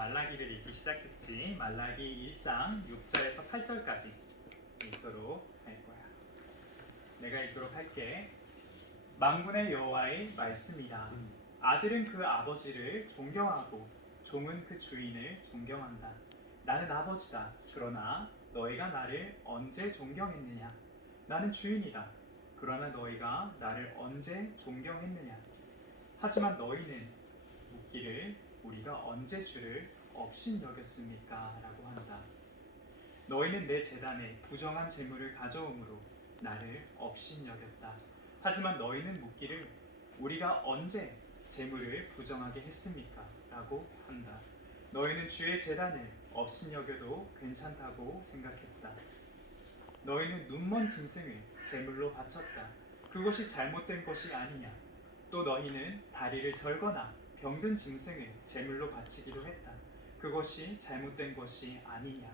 말라기를 읽기 시작했지. 말라기 1장 6절에서 8절까지 읽도록 할 거야. 내가 읽도록 할게. 만군의 여호와의 말씀이라. 아들은 그 아버지를 존경하고 종은 그 주인을 존경한다. 나는 아버지다. 그러나 너희가 나를 언제 존경했느냐? 나는 주인이다. 그러나 너희가 나를 언제 존경했느냐? 하지만 너희는 묻기를 우리가 언제 주를 업신여겼습니까? 라고 한다. 너희는 내 제단에 부정한 재물을 가져옴으로 나를 업신여겼다. 하지만 너희는 묻기를 우리가 언제 재물을 부정하게 했습니까? 라고 한다. 너희는 주의 제단을 업신여겨도 괜찮다고 생각했다. 너희는 눈먼 짐승을 제물로 바쳤다. 그것이 잘못된 것이 아니냐? 또 너희는 다리를 절거나 병든 짐승을 제물로 바치기도 했다. 그것이 잘못된 것이 아니냐?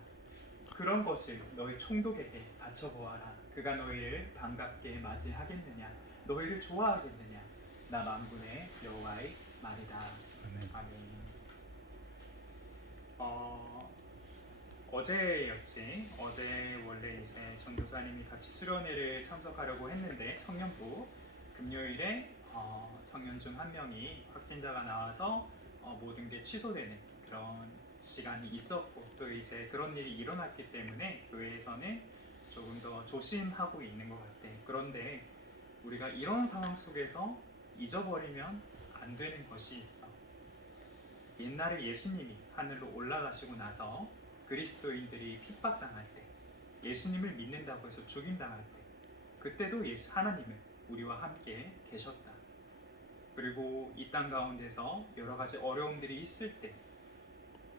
그런 것을 너희 총독에게 바쳐보아라. 그가 너희를 반갑게 맞이하겠느냐? 너희를 좋아하겠느냐? 나 만군의 여호와의 말이다. 아멘. 어제였지. 어제 원래 이제 전도사님이 같이 수련회를 참석하려고 했는데 청년부 금요일에 청년 중 한 명이 확진자가 나와서 모든 게 취소되는 그런 시간이 있었고, 또 이제 그런 일이 일어났기 때문에 교회에서는 조금 더 조심하고 있는 것 같아. 그런데 우리가 이런 상황 속에서 잊어버리면 안 되는 것이 있어. 옛날에 예수님이 하늘로 올라가시고 나서 그리스도인들이 핍박당할 때, 예수님을 믿는다고 해서 죽임당할 때, 그때도 하나님은 우리와 함께 계셨다. 그리고 이 땅 가운데서 여러 가지 어려움들이 있을 때,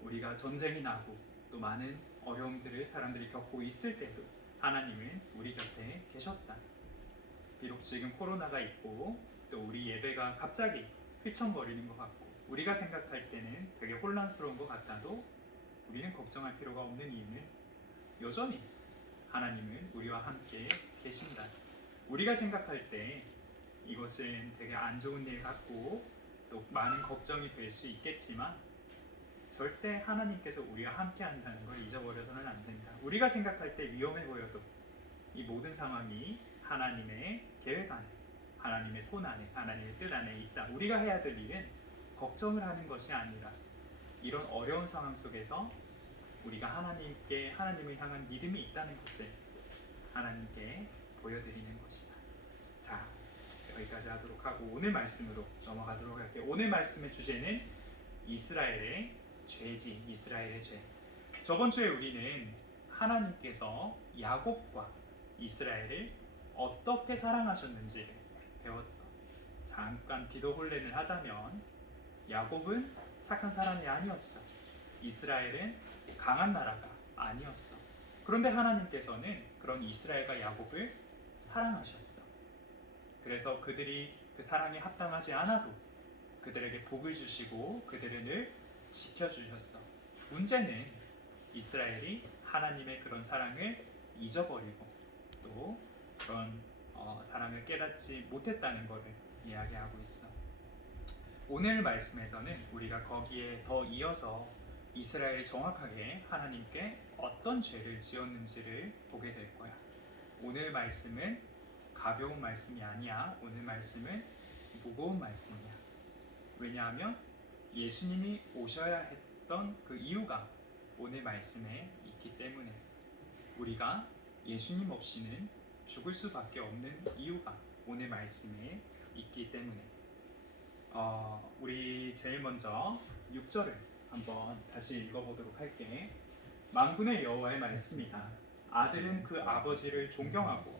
우리가 전쟁이 나고 또 많은 어려움들을 사람들이 겪고 있을 때도 하나님은 우리 곁에 계셨다. 비록 지금 코로나가 있고 또 우리 예배가 갑자기 휘청거리는 것 같고 우리가 생각할 때는 되게 혼란스러운 것 같아도 우리는 걱정할 필요가 없는 이유는 여전히 하나님은 우리와 함께 계신다. 우리가 생각할 때 이것은 되게 안 좋은 일 같고 또 많은 걱정이 될 수 있겠지만 절대 하나님께서 우리와 함께 한다는 걸 잊어버려서는 안 된다. 우리가 생각할 때 위험해 보여도 이 모든 상황이 하나님의 계획 안에, 하나님의 손 안에, 하나님의 뜻 안에 있다. 우리가 해야 될 일은 걱정을 하는 것이 아니라 이런 어려운 상황 속에서 우리가 하나님을 향한 믿음이 있다는 것을 하나님께 보여드리는 것이다. 자, 여기까지 하도록 하고 오늘 말씀으로 넘어가도록 할게요. 오늘 말씀의 주제는 이스라엘의 죄지, 이스라엘의 죄. 저번 주에 우리는 하나님께서 야곱과 이스라엘을 어떻게 사랑하셨는지를 배웠어. 잠깐 기도 혼례를 하자면 야곱은 착한 사람이 아니었어. 이스라엘은 강한 나라가 아니었어. 그런데 하나님께서는 그런 이스라엘과 야곱을 사랑하셨어. 그래서 그들이 그 사랑에 합당하지 않아도 그들에게 복을 주시고 그들을 지켜주셨어. 문제는 이스라엘이 하나님의 그런 사랑을 잊어버리고 또 그런 사랑을 깨닫지 못했다는 것을 이야기하고 있어. 오늘 말씀에서는 우리가 거기에 더 이어서 이스라엘이 정확하게 하나님께 어떤 죄를 지었는지를 보게 될 거야. 오늘 말씀은 가벼운 말씀이 아니야. 오늘 말씀은 무거운 말씀이야. 왜냐하면 예수님이 오셔야 했던 그 이유가 오늘 말씀에 있기 때문에, 우리가 예수님 없이는 죽을 수밖에 없는 이유가 오늘 말씀에 있기 때문에 우리 제일 먼저 6절을 한번 다시 읽어보도록 할게. 만군의 여호와의 말씀이다. 아들은 그 아버지를 존경하고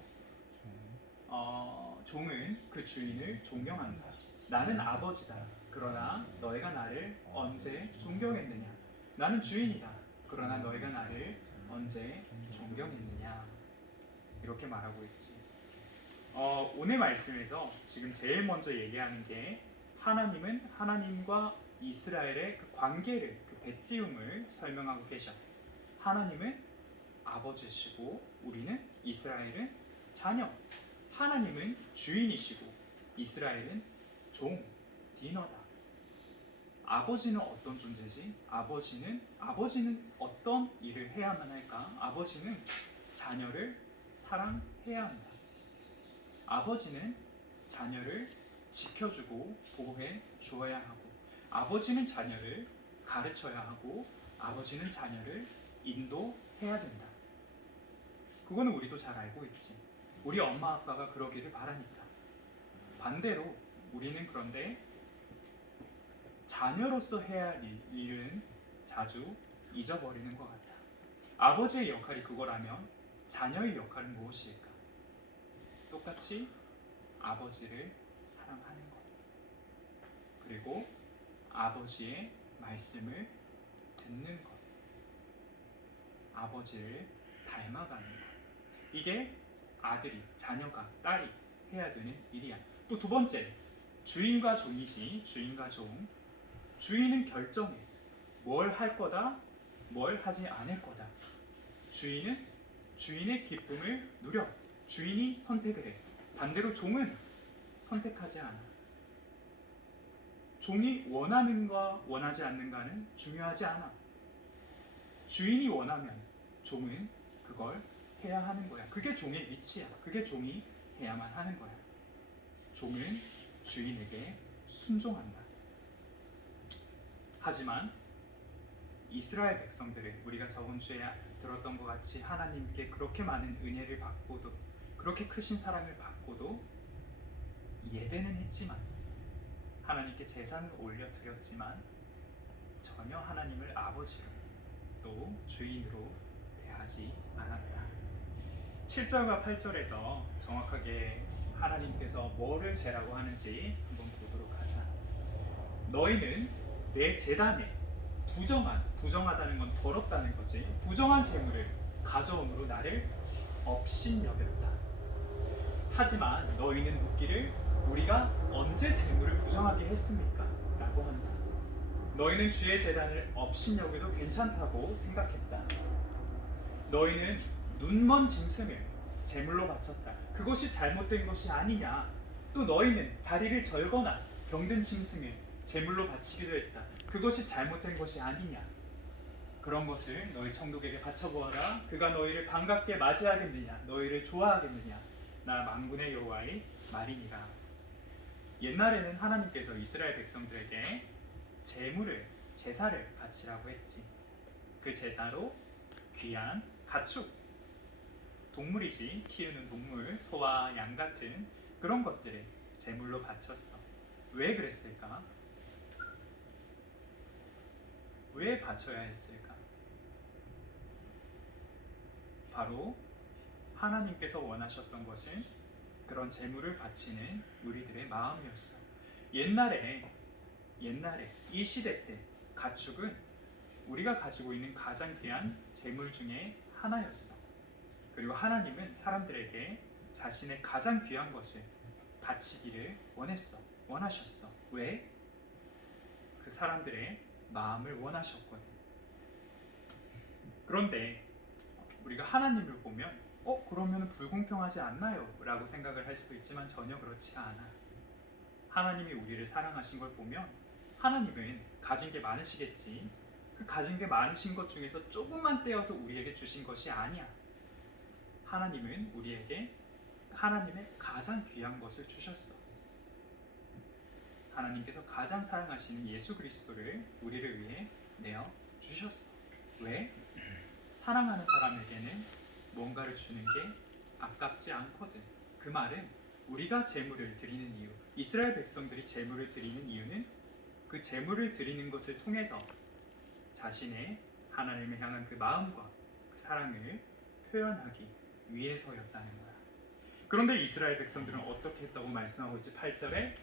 종은 그 주인을 존경한다. 나는 아버지다. 그러나 너희가 나를 언제 존경했느냐? 나는 주인이다. 그러나 너희가 나를 언제 존경했느냐? 이렇게 말하고 있지. 오늘 말씀에서 지금 제일 먼저 얘기하는 게 하나님은 하나님과 이스라엘의 그 관계를, 그 배지움을 설명하고 계셔. 하나님은 아버지시고 우리는 이스라엘은 자녀. 하나님은 주인이시고 이스라엘은 종, 디너다. 아버지는 어떤 존재지? 아버지는 어떤 일을 해야만 할까? 아버지는 자녀를 사랑해야 한다. 아버지는 자녀를 지켜주고 보호해 주어야 하고, 아버지는 자녀를 가르쳐야 하고, 아버지는 자녀를 인도해야 된다. 그거는 우리도 잘 알고 있지. 우리 엄마 아빠가 그러기를 바라니까. 반대로 우리는 그런데 자녀로서 해야 할 일은 자주 잊어버리는 것 같아. 아버지의 역할이 그거라면 자녀의 역할은 무엇일까? 똑같이 아버지를 사랑하는 것, 그리고 아버지의 말씀을 듣는 것, 아버지를 닮아가는 것. 이게 아들이, 자녀가, 딸이 해야 되는 일이야. 또 두 번째, 주인과 종이지. 주인과 종. 주인은 결정해. 뭘 할 거다, 뭘 하지 않을 거다. 주인은 주인의 기쁨을 누려. 주인이 선택을 해. 반대로 종은 선택하지 않아. 종이 원하는가 원하지 않는가는 중요하지 않아. 주인이 원하면 종은 그걸 해야 하는 거야. 그게 종의 위치야. 그게 종이 해야만 하는 거야. 종은 주인에게 순종한다. 하지만 이스라엘 백성들은 우리가 저번 주에 들었던 것 같이 하나님께 그렇게 많은 은혜를 받고도, 그렇게 크신 사랑을 받고도 예배는 했지만, 하나님께 제사는 올려드렸지만 전혀 하나님을 아버지로 또 주인으로 대하지 않았다. 7절과 8절에서 정확하게 하나님께서 뭐를 죄라고 하는지 한번 보도록 하자. 너희는 내 제단에 부정하다는 건 더럽다는 거지. 부정한 재물을 가져옴으로 나를 업신여겼다. 하지만 너희는 묻기를 우리가 언제 재물을 부정하게 했습니까? 라고 한다. 너희는 주의 제단을 업신여겨도 괜찮다고 생각했다. 너희는 눈먼 짐승을 제물로 바쳤다. 그것이 잘못된 것이 아니냐. 또 너희는 다리를 절거나 병든 짐승을 제물로 바치기도 했다. 그것이 잘못된 것이 아니냐. 그런 것을 너희 청독에게 바쳐보아라. 그가 너희를 반갑게 맞이하겠느냐, 너희를 좋아하겠느냐. 나 만군의 여호와의 말이니라. 옛날에는 하나님께서 이스라엘 백성들에게 제사를 바치라고 했지. 그 제사로 귀한 가축, 동물이지, 키우는 동물, 소와 양 같은 그런 것들을 제물로 바쳤어. 왜 그랬을까? 왜 바쳐야 했을까? 바로 하나님께서 원하셨던 것은 그런 제물을 바치는 우리들의 마음이었어. 옛날에 이 시대 때 가축은 우리가 가지고 있는 가장 귀한 제물 중에 하나였어. 그리고 하나님은 사람들에게 자신의 가장 귀한 것을 바치기를 원하셨어. 왜? 그 사람들의 마음을 원하셨거든. 그런데 우리가 하나님을 보면 그러면 불공평하지 않나요? 라고 생각을 할 수도 있지만 전혀 그렇지가 않아. 하나님이 우리를 사랑하신 걸 보면 하나님은 가진 게 많으시겠지. 그 가진 게 많으신 것 중에서 조금만 떼어서 우리에게 주신 것이 아니야. 하나님은 우리에게 하나님의 가장 귀한 것을 주셨어. 하나님께서 가장 사랑하시는 예수 그리스도를 우리를 위해 내어 주셨어. 왜? 사랑하는 사람에게는 뭔가를 주는 게 아깝지 않거든. 그 말은 우리가 제물을 드리는 이유, 이스라엘 백성들이 제물을 드리는 이유는 그 제물을 드리는 것을 통해서 자신의 하나님을 향한 그 마음과 그 사랑을 표현하기 위해서였다는 거야. 그런데 이스라엘 백성들은 어떻게 했다고 말씀하고 있지? 8절에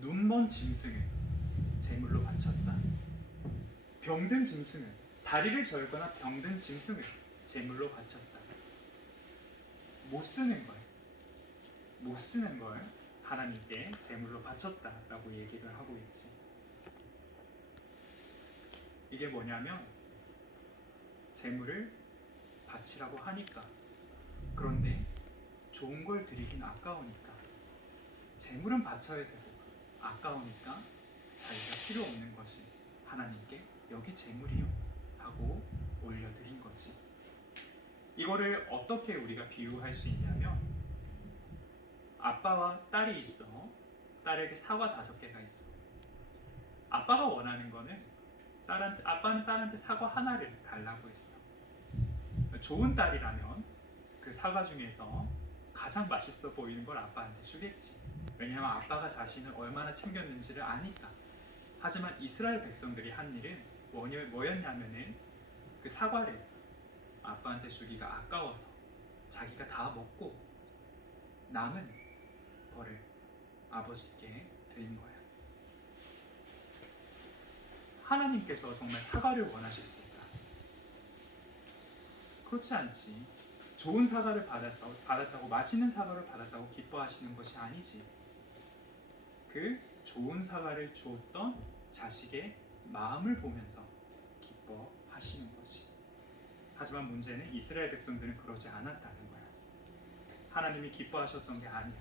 눈먼 짐승을 제물로 바쳤다. 병든 짐승을, 다리를 절거나 병든 짐승을 제물로 바쳤다. 못 쓰는 걸 하나님께 제물로 바쳤다라고 얘기를 하고 있지. 이게 뭐냐면 제물을 바치라고 하니까, 그런데 좋은 걸 드리긴 아까우니까, 제물은 바쳐야 되고 아까우니까 자기가 필요 없는 것이 하나님께 여기 재물이요 하고 올려드린 거지. 이거를 어떻게 우리가 비유할 수 있냐면, 아빠와 딸이 있어. 딸에게 사과 5개가 있어. 아빠가 원하는 거는 아빠는 딸한테 사과 하나를 달라고 했어. 좋은 딸이라면 그 사과 중에서 가장 맛있어 보이는 걸 아빠한테 주겠지. 왜냐하면 아빠가 자신을 얼마나 챙겼는지를 아니까. 하지만 이스라엘 백성들이 한 일은 뭐였냐면은 그 사과를 아빠한테 주기가 아까워서 자기가 다 먹고 남은 거를 아버지께 드린 거야. 하나님께서 정말 사과를 원하셨을까? 그렇지 않지. 좋은 사과를 받았다고, 맛있는 사과를 받았다고 기뻐하시는 것이 아니지. 그 좋은 사과를 주었던 자식의 마음을 보면서 기뻐하시는 거지. 하지만 문제는 이스라엘 백성들은 그러지 않았다는 거야. 하나님이 기뻐하셨던 게 아니야.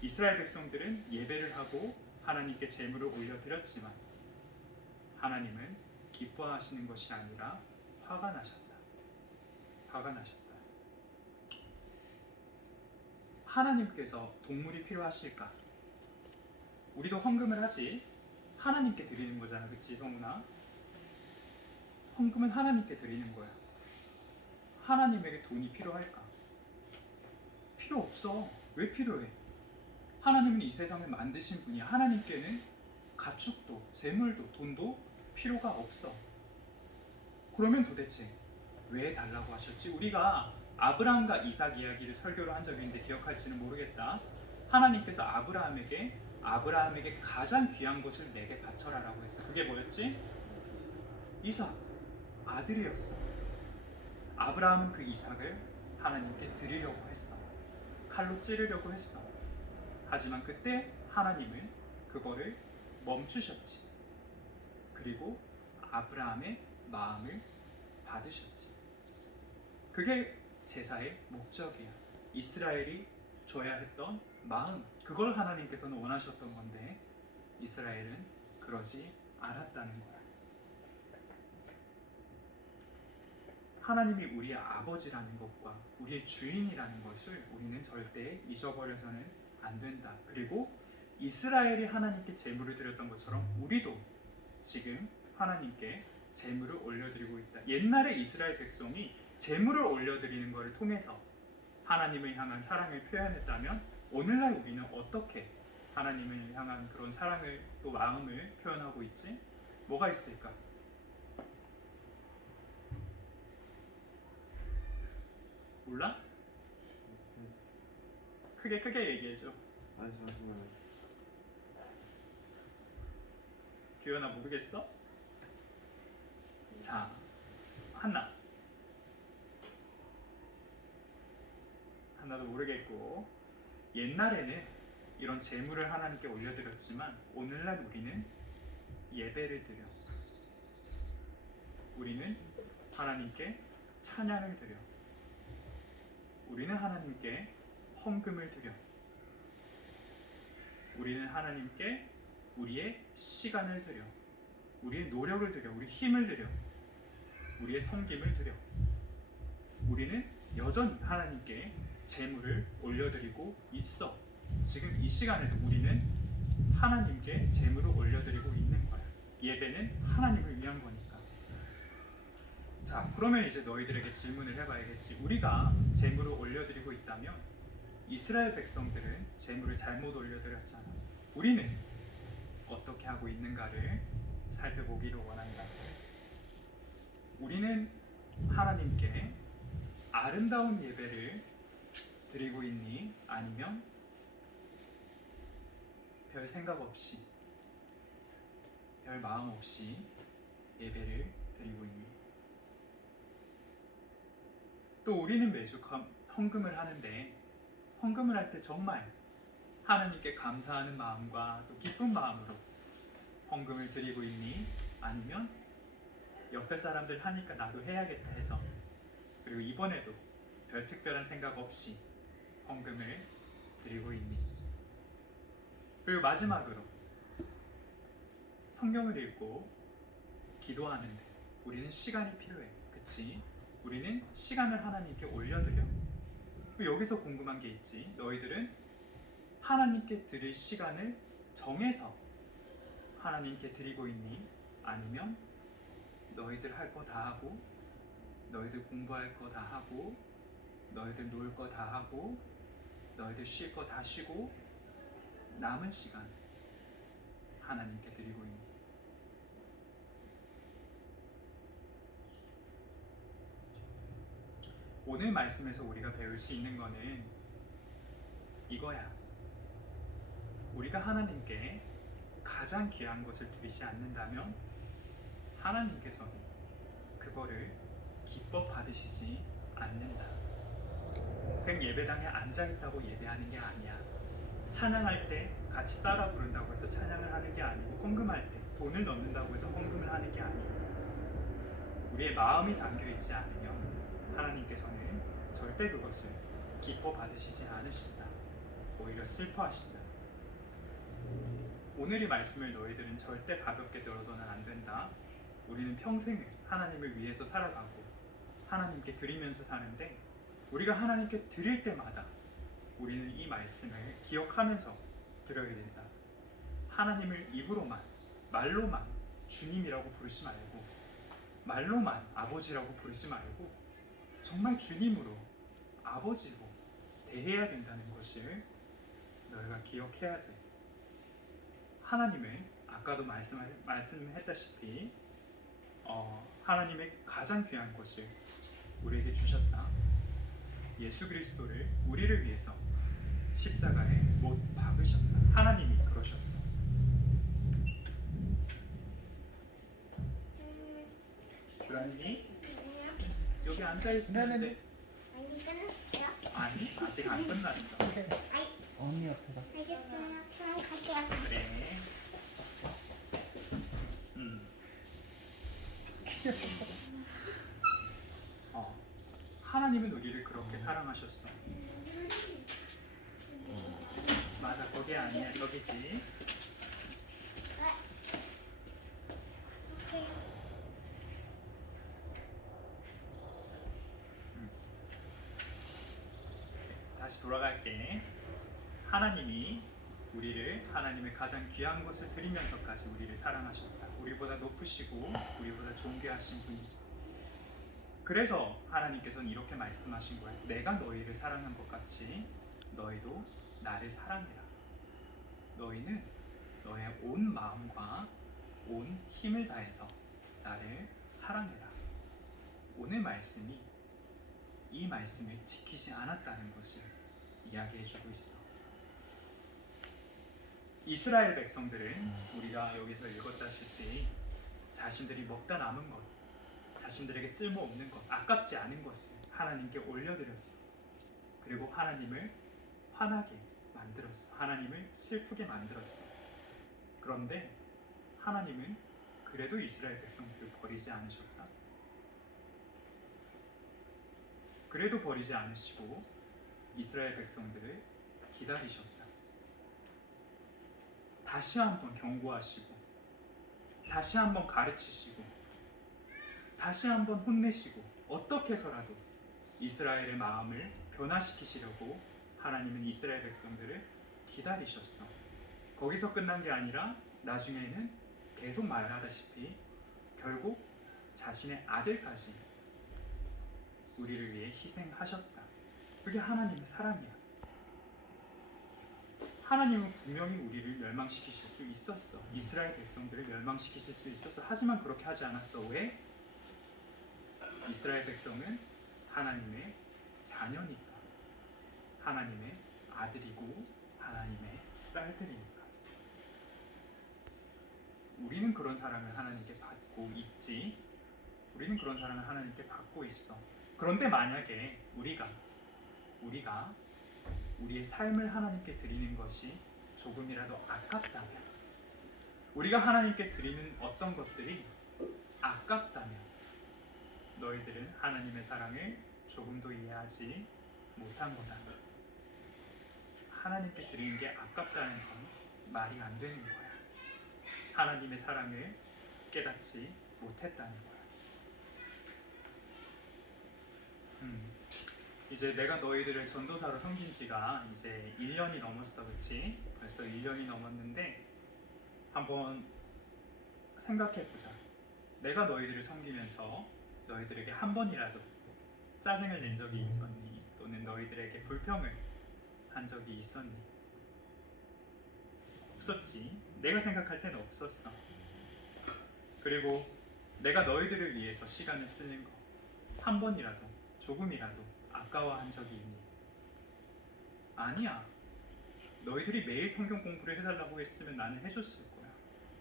이스라엘 백성들은 예배를 하고 하나님께 제물을 올려드렸지만 하나님은 기뻐하시는 것이 아니라 화가 나셨다. 화가 나셨다. 하나님께서 동물이 필요하실까? 우리도 헌금을 하지. 하나님께 드리는 거잖아, 그치 성훈아? 헌금은 하나님께 드리는 거야. 하나님에게 돈이 필요할까? 필요 없어. 왜 필요해? 하나님은 이 세상을 만드신 분이야. 하나님께는 가축도, 재물도, 돈도 필요가 없어. 그러면 도대체 왜 달라고 하셨지? 우리가 아브라함과 이삭 이야기를 설교로 한 적이 있는데 기억할지는 모르겠다. 하나님께서 아브라함에게 가장 귀한 것을 내게 바쳐라라고 했어. 그게 뭐였지? 이삭, 아들이었어. 아브라함은 그 이삭을 하나님께 드리려고 했어. 칼로 찌르려고 했어. 하지만 그때 하나님은 그거를 멈추셨지. 그리고 아브라함의 마음을 받으셨지. 그게 제사의 목적이야. 이스라엘이 줘야 했던 마음, 그걸 하나님께서는 원하셨던 건데 이스라엘은 그러지 않았다는 거야. 하나님이 우리의 아버지라는 것과 우리의 주인이라는 것을 우리는 절대 잊어버려서는 안 된다. 그리고 이스라엘이 하나님께 제물을 드렸던 것처럼 우리도 지금 하나님께 제물을 올려드리고 있다. 옛날에 이스라엘 백성이 제물을 올려드리는 것을 통해서 하나님을 향한 사랑을 표현했다면 오늘날 우리는 어떻게 하나님을 향한 그런 사랑을 또 마음을 표현하고 있지? 뭐가 있을까? 몰라? 크게 얘기해줘. 아니 잠시만요. 규현아 모르겠어? 자, 하나도 모르겠고, 옛날에는 이런 제물을 하나님께 올려드렸지만 오늘날 우리는 예배를 드려. 우리는 하나님께 찬양을 드려. 우리는 하나님께 헌금을 드려. 우리는 하나님께 우리의 시간을 드려. 우리의 노력을 드려. 우리 힘을 드려. 우리의 섬김을 드려. 우리는 여전히 하나님께 제물을 올려드리고 있어. 지금 이 시간에도 우리는 하나님께 제물을 올려드리고 있는 거야. 예배는 하나님을 위한 거니까. 자, 그러면 이제 너희들에게 질문을 해봐야겠지. 우리가 제물을 올려드리고 있다면 이스라엘 백성들은 제물을 잘못 올려드렸잖아. 우리는 어떻게 하고 있는가를 살펴보기를 원한다. 우리는 하나님께 아름다운 예배를 드리고 있니? 아니면 별 생각 없이, 별 마음 없이 예배를 드리고 있니? 또 우리는 매주 헌금을 하는데 헌금을 할 때 정말 하나님께 감사하는 마음과 또 기쁜 마음으로 헌금을 드리고 있니? 아니면 옆에 사람들 하니까 나도 해야겠다 해서, 그리고 이번에도 별 특별한 생각 없이 헌금을 드리고 있니? 그리고 마지막으로 성경을 읽고 기도하는데 우리는 시간이 필요해. 그치? 우리는 시간을 하나님께 올려드려. 여기서 궁금한 게 있지. 너희들은 하나님께 드릴 시간을 정해서 하나님께 드리고 있니? 아니면 너희들 할 거 다 하고, 너희들 공부할 거 다 하고, 너희들 놀 거 다 하고, 너희들 쉴 거 다 쉬고, 남은 시간 하나님께 드리고 있니? 오늘 말씀에서 우리가 배울 수 있는 거는 이거야. 우리가 하나님께 가장 귀한 것을 드리지 않는다면 하나님께서는 그거를 기뻐 받으시지 않는다. 그냥 예배당에 앉아있다고 예배하는 게 아니야. 찬양할 때 같이 따라 부른다고 해서 찬양을 하는 게 아니고, 헌금할 때 돈을 넣는다고 해서 헌금을 하는 게 아니고, 우리의 마음이 담겨있지 않으면 하나님께서는 절대 그것을 기뻐 받으시지 않으신다. 오히려 슬퍼하신다. 오늘 이 말씀을 너희들은 절대 가볍게 들어서는 안 된다. 우리는 평생을 하나님을 위해서 살아가고 하나님께 드리면서 사는데, 우리가 하나님께 드릴 때마다 우리는 이 말씀을 기억하면서 드려야 된다. 하나님을 입으로만, 말로만 주님이라고 부르지 말고, 말로만 아버지라고 부르지 말고, 정말 주님으로, 아버지로 대해야 된다는 것을 너희가 기억해야 돼. 하나님은 아까도 말씀했다시피 하나님의 가장 귀한 것을 우리에게 주셨다. 예수 그리스도를 우리를 위해서 십자가에 못 박으셨다. 하나님이 그러셨어. 주라니 여기 앉아 있으면 아니 아직 안 끝났어. 언니 옆에다. 알겠어요. 그럼 갈게요. 그래. 하나님은 우리를 그렇게 사랑하셨어. 맞아, 거기 아니야, 저기지. 다시 돌아갈게. 하나님이 우리를 하나님의 가장 귀한 것을 드리면서까지 우리를 사랑하셨다. 우리보다 높으시고 우리보다 존귀하신 분이. 그래서 하나님께서는 이렇게 말씀하신 거예요. 내가 너희를 사랑한 것 같이 너희도 나를 사랑해라. 너희는 너의 온 마음과 온 힘을 다해서 나를 사랑해라. 오늘 말씀이 이 말씀을 지키지 않았다는 것을 이야기해주고 있어. 이스라엘 백성들은 우리가 여기서 읽었다시피 자신들이 먹다 남은 것, 자신들에게 쓸모없는 것, 아깝지 않은 것을 하나님께 올려드렸어. 그리고 하나님을 화나게 만들었어. 하나님을 슬프게 만들었어. 그런데 하나님은 그래도 이스라엘 백성들을 버리지 않으셨다. 그래도 버리지 않으시고 이스라엘 백성들을 기다리셨다. 다시 한번 경고하시고, 다시 한번 가르치시고, 다시 한번 혼내시고, 어떻게 해서라도 이스라엘의 마음을 변화시키시려고 하나님은 이스라엘 백성들을 기다리셨어. 거기서 끝난 게 아니라 나중에는 계속 말하다시피 결국 자신의 아들까지 우리를 위해 희생하셨다. 그게 하나님의 사랑이야. 하나님은 분명히 우리를 멸망시키실 수 있었어. 이스라엘 백성들을 멸망시키실 수 있었어. 하지만 그렇게 하지 않았어. 왜? 이스라엘 백성은 하나님의 자녀니까. 하나님의 아들이고 하나님의 딸들이니까. 우리는 그런 사랑을 하나님께 받고 있지. 우리는 그런 사랑을 하나님께 받고 있어. 그런데 만약에 우리가 우리의 삶을 하나님께 드리는 것이 조금이라도 아깝다면, 우리가 하나님께 드리는 어떤 것들이 아깝다면, 너희들은 하나님의 사랑을 조금도 이해하지 못한 거다. 하나님께 드리는 게 아깝다는 건 말이 안 되는 거야. 하나님의 사랑을 깨닫지 못했다는 거야. 이제 내가 너희들을 전도사로 섬긴 지가 이제 1년이 넘었어, 그치? 벌써 1년이 넘었는데 한번 생각해보자. 내가 너희들을 섬기면서 너희들에게 한 번이라도 짜증을 낸 적이 있었니? 또는 너희들에게 불평을 한 적이 있었니? 없었지. 내가 생각할 때는 없었어. 그리고 내가 너희들을 위해서 시간을 쓰는 거 한 번이라도 조금이라도 아까워한 적이 있니? 아니야. 너희들이 매일 성경 공부를 해달라고 했으면 나는 해줬을 거야.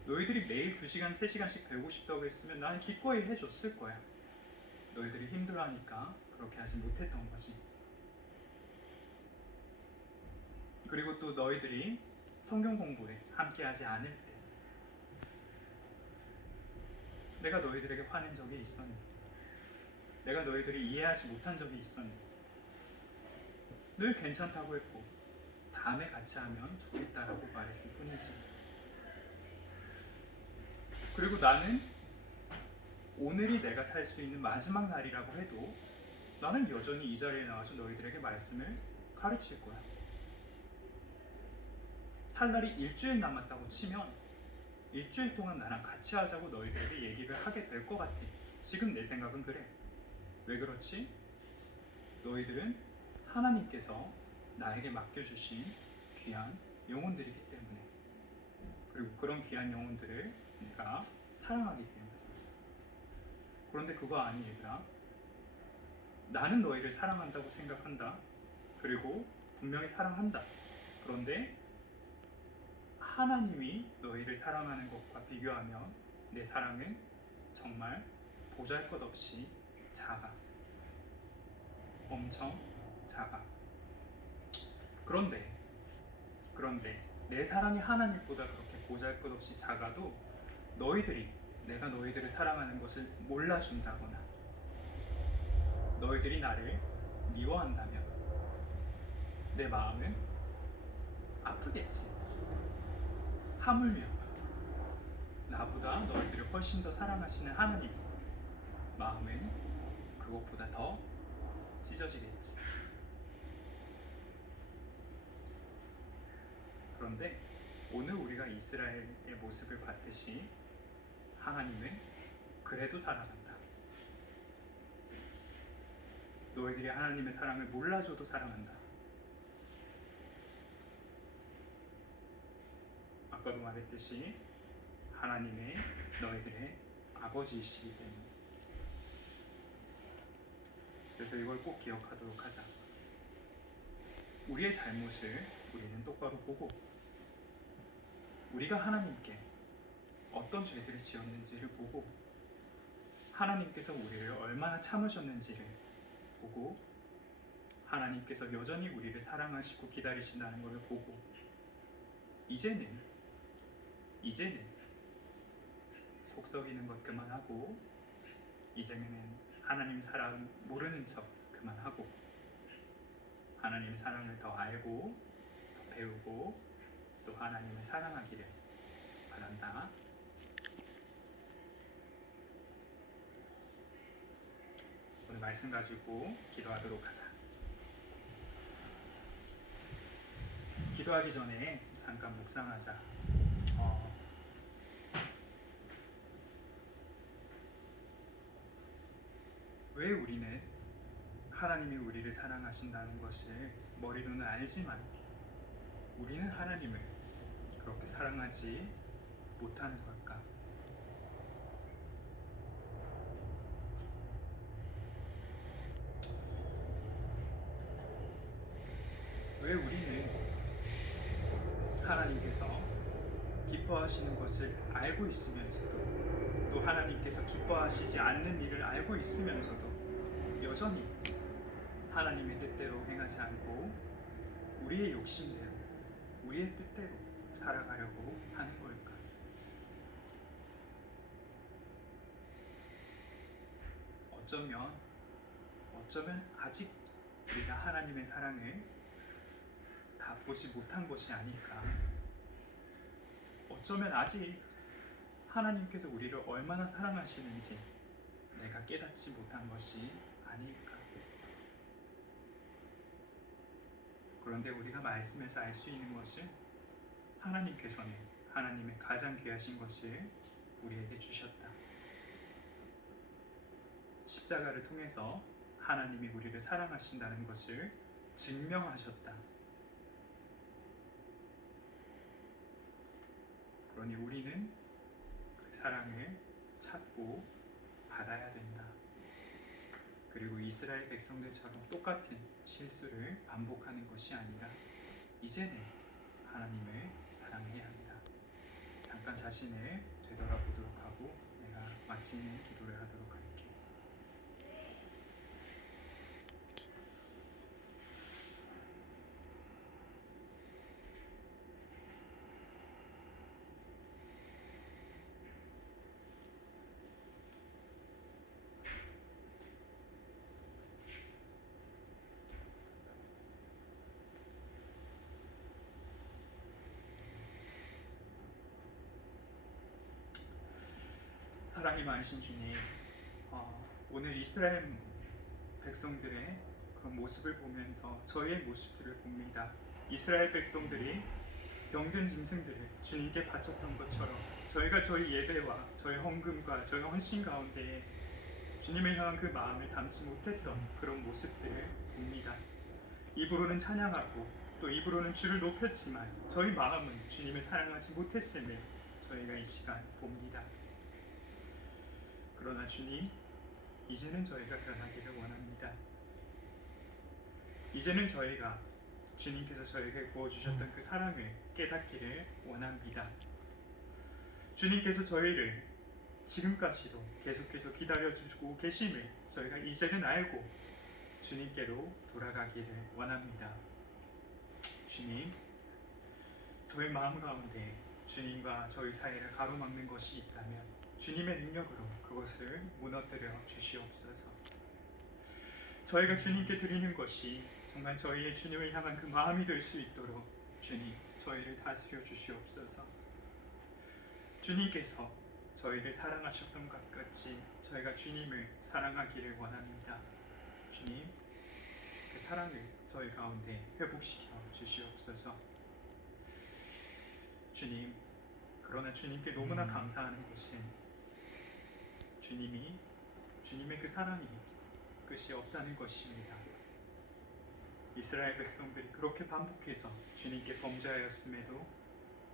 너희들이 매일 2시간, 3시간씩 배우고 싶다고 했으면 나는 기꺼이 해줬을 거야. 너희들이 힘들어하니까 그렇게 하지 못했던 거지. 그리고 또 너희들이 성경 공부에 함께 하지 않을 때 내가 너희들에게 화낸 적이 있었니? 내가 너희들이 이해하지 못한 적이 있었니? 늘 괜찮다고 했고 다음에 같이 하면 좋겠다라고 말했을 뿐이지. 그리고 나는 오늘이 내가 살 수 있는 마지막 날이라고 해도 나는 여전히 이 자리에 나와서 너희들에게 말씀을 가르칠 거야. 살 날이 일주일 남았다고 치면 일주일 동안 나랑 같이 하자고 너희들에게 얘기를 하게 될 것 같아. 지금 내 생각은 그래. 왜 그렇지? 너희들은 하나님께서 나에게 맡겨주신 귀한 영혼들이기 때문에, 그리고 그런 귀한 영혼들을 내가 사랑하기 때문에. 그런데 그거 아니 얘들아. 나는 너희를 사랑한다고 생각한다. 그리고 분명히 사랑한다. 그런데 하나님이 너희를 사랑하는 것과 비교하면 내 사랑은 정말 보잘것없이 작아. 엄청 작아. 그런데 내 사랑이 하나님보다 그렇게 보잘것없이 작아도 너희들이 내가 너희들을 사랑하는 것을 몰라준다거나 너희들이 나를 미워한다면 내 마음은 아프겠지. 하물며 나보다 너희들을 훨씬 더 사랑하시는 하나님 마음은 그것보다 더 찢어지겠지. 그런데 오늘 우리가 이스라엘의 모습을 봤듯이 하나님은 그래도 사랑한다. 너희들이 하나님의 사랑을 몰라줘도 사랑한다. 아까도 말했듯이 하나님의 너희들의 아버지이시기 때문에. 그래서 이걸 꼭 기억하도록 하자. 우리의 잘못을 우리는 똑바로 보고 우리가 하나님께 어떤 죄들을 지었는지를 보고 하나님께서 우리를 얼마나 참으셨는지를 보고 하나님께서 여전히 우리를 사랑하시고 기다리신다는 것을 보고 이제는 속 썩이는 것 그만하고 이제는 하나님 사랑 모르는 척 그만하고 하나님의 사랑을 더 알고 더 배우고 또 하나님을 사랑하기를 바란다. 오늘 말씀 가지고 기도하도록 하자. 기도하기 전에 잠깐 묵상하자. 왜 우리는 하나님이 우리를 사랑하신다는 것을 머리로는 알지만 우리는 하나님을 그렇게 사랑하지 못하는 걸까? 왜 우리는 하나님께서 기뻐하시는 것을 알고 있으면서도 또 하나님께서 기뻐하시지 않는 일을 알고 있으면서도 여전히 하나님의 뜻대로 행하지 않고 우리의 욕심대로 우리의 뜻대로 살아가려고 하는 걸까? 어쩌면 아직 우리가 하나님의 사랑을 다 보지 못한 것이 아닐까? 어쩌면 아직 하나님께서 우리를 얼마나 사랑하시는지 내가 깨닫지 못한 것이 아닐까. 그런데 우리가 말씀에서 알 수 있는 것은 하나님께서는 하나님의 가장 귀하신 것을 우리에게 주셨다. 십자가를 통해서 하나님이 우리를 사랑하신다는 것을 증명하셨다. 그러니 우리는 그 사랑을 찾고 받아야 된다. 그리고 이스라엘 백성들처럼 똑같은 실수를 반복하는 것이 아니라 이제는 하나님을 사랑해야 한다. 잠깐 자신을 되돌아보도록 하고 내가 마치는 기도를 하도록 할게. 사랑이 많으신 주님, 오늘 이스라엘 백성들의 그런 모습을 보면서 저희의 모습들을 봅니다. 이스라엘 백성들이 병든 짐승들을 주님께 바쳤던 것처럼 저희가 저희 예배와 저희 헌금과 저희 헌신 가운데에 주님을 향한 그 마음을 담지 못했던 그런 모습들을 봅니다. 입으로는 찬양하고 또 입으로는 주를 높였지만 저희 마음은 주님을 사랑하지 못했음을 저희가 이 시간 봅니다. 그러나 주님, 이제는 저희가 변하기를 원합니다. 이제는 저희가 주님께서 저에게 부어주셨던 그 사랑을 깨닫기를 원합니다. 주님께서 저희를 지금까지도 계속해서 기다려주시고 계심을 저희가 이제는 알고 주님께로 돌아가기를 원합니다. 주님, 저희 마음 가운데 주님과 저희 사이를 가로막는 것이 있다면 주님의 능력으로 그것을 무너뜨려 주시옵소서. 저희가 주님께 드리는 것이 정말 저희의 주님을 향한 그 마음이 될 수 있도록 주님, 저희를 다스려 주시옵소서. 주님께서 저희를 사랑하셨던 것 같이 저희가 주님을 사랑하기를 원합니다. 주님, 그 사랑을 저희 가운데 회복시켜 주시옵소서. 주님, 그러나 주님께 너무나 감사하는 것은 주님의 그 사랑이 끝이 없다는 것입니다. 이스라엘 백성들이 그렇게 반복해서 주님께 범죄하였음에도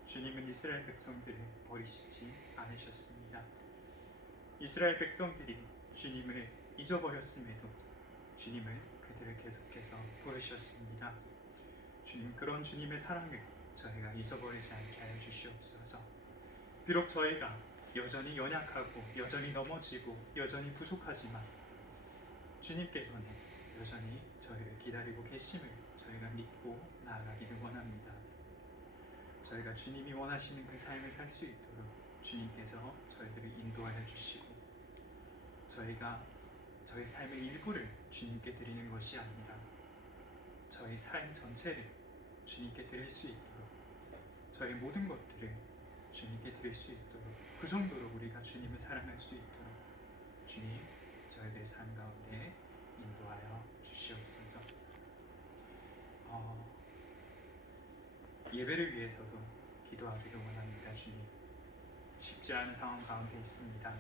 주님은 이스라엘 백성들을 버리시지 않으셨습니다. 이스라엘 백성들이 주님을 잊어버렸음에도 주님을 그들을 계속해서 부르셨습니다. 주님, 그런 주님의 사랑을 저희가 잊어버리지 않게 하여 주시옵소서. 비록 저희가 여전히 연약하고 여전히 넘어지고 여전히 부족하지만 주님께서는 여전히 저희를 기다리고 계심을 저희가 믿고 나아가기를 원합니다. 저희가 주님이 원하시는 그 삶을 살 수 있도록 주님께서 저희들을 인도하여 주시고 저희가 저희 삶의 일부를 주님께 드리는 것이 아니라 저희 삶 전체를 주님께 드릴 수 있도록 저희 모든 것들을 주님께 드릴 수 있도록 그 정도로 우리가 주님을 사랑할 수 있도록 주님, 저희들의 삶 가운데 인도하여 주시옵소서. 예배를 위해서도 기도하기를 원합니다. 주님, 쉽지 않은 상황 가운데 있습니다.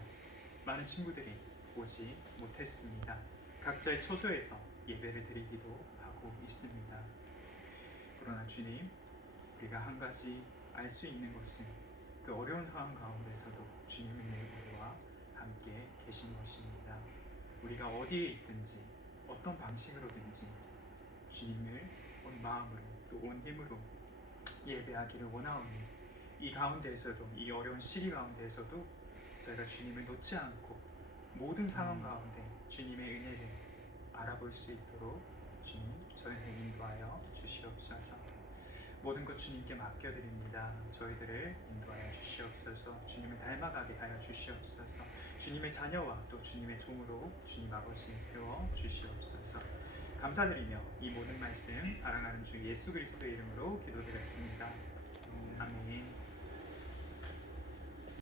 많은 친구들이 오지 못했습니다. 각자의 처소에서 예배를 드리기도 하고 있습니다. 그러나 주님, 우리가 한 가지 알 수 있는 것은 그 어려운 상황 가운데서도 주님은 우리와 함께 계신 것입니다. 우리가 어디에 있든지 어떤 방식으로든지 주님을 온 마음으로 또 온 힘으로 예배하기를 원하오니 이 가운데에서도 이 어려운 시기 가운데에서도 저희가 주님을 놓지 않고 모든 상황 가운데 주님의 은혜를 알아볼 수 있도록 주님 저희를 인도하여 주시옵소서. 모든 것 주님께 맡겨드립니다. 저희들을 인도하여 주시옵소서. 주님을 닮아가게 하여 주시옵소서. 주님의 자녀와 또 주님의 종으로 주님 아버지를 세워 주시옵소서. 감사드리며 이 모든 말씀 사랑하는 주 예수 그리스도의 이름으로 기도드렸습니다. 아멘.